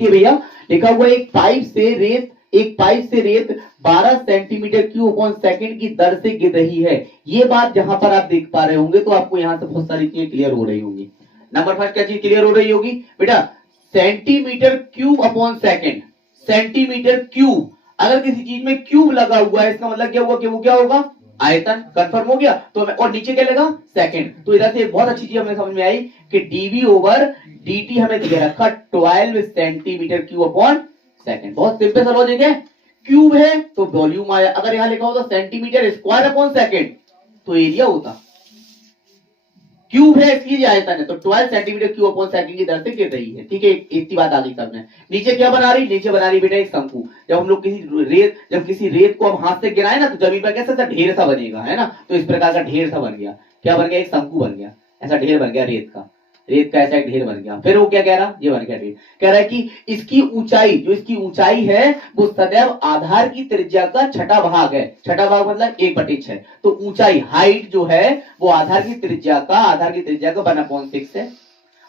देखिए भैया लिखा हुआ है एक पाइप से रेत 12 सेंटीमीटर क्यूब अपॉन सेकंड की दर से गिर रही है। ये बात जहां पर आप देख पा रहे होंगे तो आपको यहां से बहुत सारी चीजें क्लियर हो रही होंगी। नंबर फर्स्ट क्या चीज क्लियर हो रही होगी बेटा, centimetre cube upon second. Centimetre cube, अगर किसी चीज में क्यूब लगा हुआ है इसका मतलब क्या हुआ कि वो क्या होगा, आयतन। कंफर्म हो गया। तो और नीचे क्या लगा, सेकंड। तो इधर से एक बहुत अच्छी चीज हमें समझ में आई कि डीवी ओवर डीटी हमें दिया रखा 12 सेंटीमीटर क्यूब अपॉन सेकंड। बहुत सिंपल सा लॉजिक है। क्यूब है तो वॉल्यूम आया, अगर यहां लिखा होता सेंटीमीटर स्क्वायर अपॉन सेकंड तो एरिया होता। क्यूब है इसलिए आयतन है, तो 12 सेंटीमीटर क्यूब अपॉन सेकंड की दर से गिर रही है। ठीक है, इतनी बात आ गई समझ। नीचे क्या बना रही, नीचे बना रही बेटा एक शंकु। जब हम लोग किसी रेत को हम हाथ से गिराए ना तो जमीन पर कैसा ढेर सा बनेगा, है ना। तो इस प्रकार का ढेर सा बन गया। क्या बन गया, एक शंकु बन गया। ऐसा ढेर बन गया रेत का ऐसा एक ढेर बन गया। फिर वो क्या कह रहा, ये बन गया ढेर। कह रहा है कि इसकी ऊंचाई, जो इसकी ऊंचाई है वो सदैव आधार की त्रिज्या का छठा भाग है। छठा भाग मतलब 1/6। तो ऊंचाई, हाइट जो है वो आधार की त्रिज्या का 1/6 है।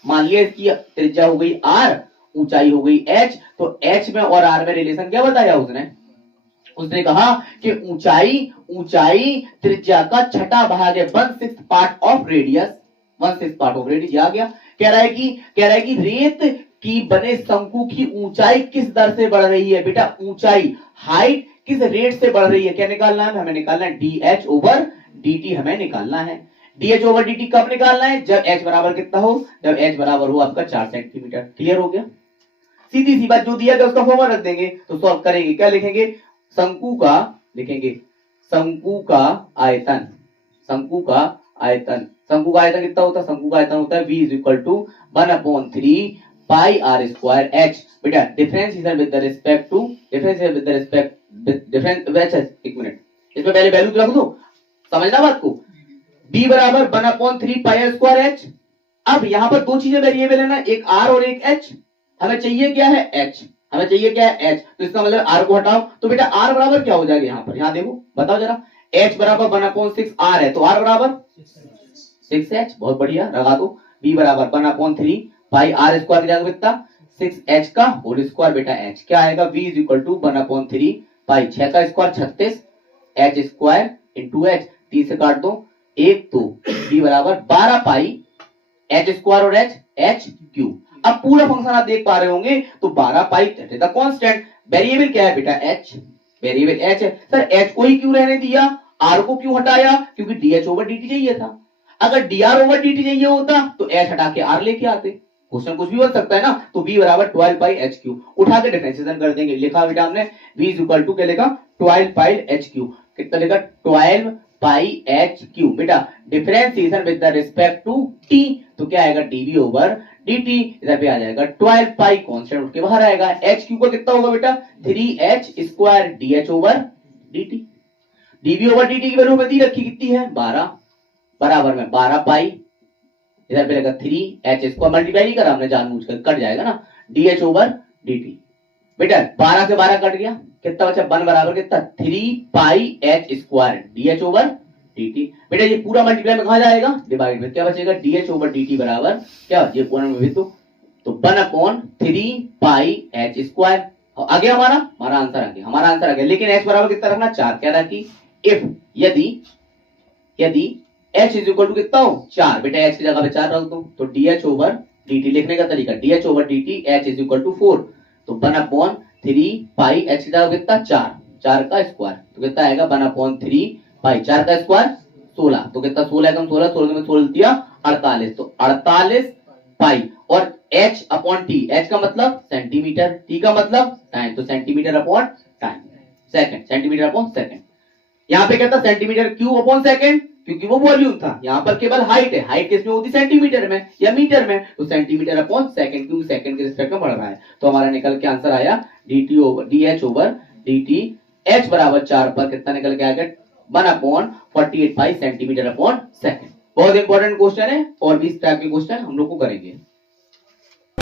मान लिया इसकी त्रिज्या हो गई r, ऊंचाई हो गई h। तो h में और r में रिलेशन क्या बताया उसने कहा कि ऊंचाई त्रिज्या का छठा भाग है, 1/6 part of radius. 1/6 part of radius आ गया। कह रहा है कि रेत की बने शंकु की ऊंचाई किस दर से बढ़ रही है बेटा, ऊंचाई, हाइट किस रेट से बढ़ रही है। क्या निकालना है, हमें निकालना है dh ओवर dt हमें निकालना है। dh ओवर dt कब निकालना है, जब h बराबर कितना हो, जब h बराबर हो आपका 4 सेंटीमीटर। क्लियर हो गया। सीधी सी बात, जो दिया गया उसका फॉर्मूला रख देंगे तो सॉल्व करेंगे। क्या लिखेंगे, शंकु का आयतन। शंकु का आयतन कितना होता है, शंकु का आयतन होता है v is equal to 1/3 pi r square h। बेटा डिफरेंशिएशन विद रिस्पेक्ट टू एक मिनट, इसमें पहले वैल्यू रख दो, समझना बात को। b बराबर 1/3 पाई r स्क्वायर h। अब यहां पर दो चीजें वेरिएबल है ना, एक r और एक h। हमें चाहिए क्या है, h। तो इसका मतलब r को हटाओ तो बेटा r बराबर क्या हो जाएगा, यहां पर यहां देखो, बताओ जरा। h बराबर 1/6 r है, तो r बराबर 6h। बहुत बढ़िया, लगा दो। b बराबर 1/3 पाई r स्क्वायर की जगह कितना, 6h का होल स्क्वायर। बेटा h क्या आएगा, v इज इक्वल टू 1/3 पाई 6 का square 36 h square into h। 3 से काट दो, 1 2, b बराबर 12 पाई h स्क्वायर और h क्यूब। अब पूरा फंक्शन आप देख पा रहे होंगे तो 12 पाई कांस्टेंट, वेरिएबल क्या है बेटा, h। वेरिएबल h है। सर h को ही क्यों रहने दिया, r को क्यों हटाया, क्योंकि dh ओवर dt चाहिए था। अगर dr ओवर dt चाहिए होता तो h हटा के r लेके आते। क्वेश्चन कुछ भी बन सकता है ना। तो b बराबर 12 पाई h क्यूब, उठा के डिफरेंशिएशन कर देंगे। लिखा बेटा हमने v इज इक्वल टू क्या लिखा, 12 पाई h क्यूब। कितना लिखा, 12 पाई h क्यूब। बेटा differentiation with the respect to t, तो क्या आएगा dv ओवर dt। इधर पे आ जाएगा 12 पाई, कांस्टेंट उठ के बाहर आएगा। h क्यूब का कितना होगा बेटा, 3h square dh over dt। dv over dt की वैल्यू में दी रखी कितनी है, 12, बराबर में 12 पाई, इधर पे लगा 3h स्क्वायर, मल्टीप्लाई नहीं करा हमने जानबूझकर, कट जाएगा ना, dh ओवर dt। बेटा 12 से 12 कट गया, कितना बचा, 1 बराबर कितना, 3 पाई h square dh over dt। बेटा ये पूरा मल्टीप्लाई में कहा जाएगा, डिवाइड में, क्या बचेगा, dh ओवर dt बराबर क्या, ये पूर्ण में भी तो 1/3 पाई h स्क्वायर। आ गया हमारा आंसर आ गया। लेकिन h बराबर कितना रखना, 4। क्या रखी, इफ यदि h इज इक्वल टू कितना हो, 4। बेटा h की जगह पे 4 रख दो, तो dh ओवर dt लिखने का तरीका, dh over dt h is equal to 4। तो 1/3 पाई h की जगह कितना, 4 का स्क्वायर, तो कितना आएगा 1/3 पाई 4 का स्क्वायर 16। तो कितना 16 कम 16 में 16 दिया 48। तो 48 पाई और h अपॉन t, h का मतलब सेंटीमीटर, t का मतलब टाइम, तो centimetre upon time second, centimetre upon second. यहाँ पे कहता सेंटीमीटर क्यूब अपॉन सेकंड, क्योंकि वो वॉल्यूम था। यहाँ पर केवल हाइट है, हाइट किसमें होती, सेंटीमीटर में या मीटर में, तो सेंटीमीटर अपॉन सेकंड, क्योंकि सेकंड के रिस्पेक्ट में बढ़ रहा है। तो हमारा निकल के आंसर आया dh ओवर dt, h बराबर 4 पर कितना निकल के आएगा, 1/48 पाई सेंटीमीटर अपॉन सेकंड। बहुत इंपॉर्टेंट क्वेश्चन है, और भी इस टाइप के क्वेश्चन हम लोग को करेंगे।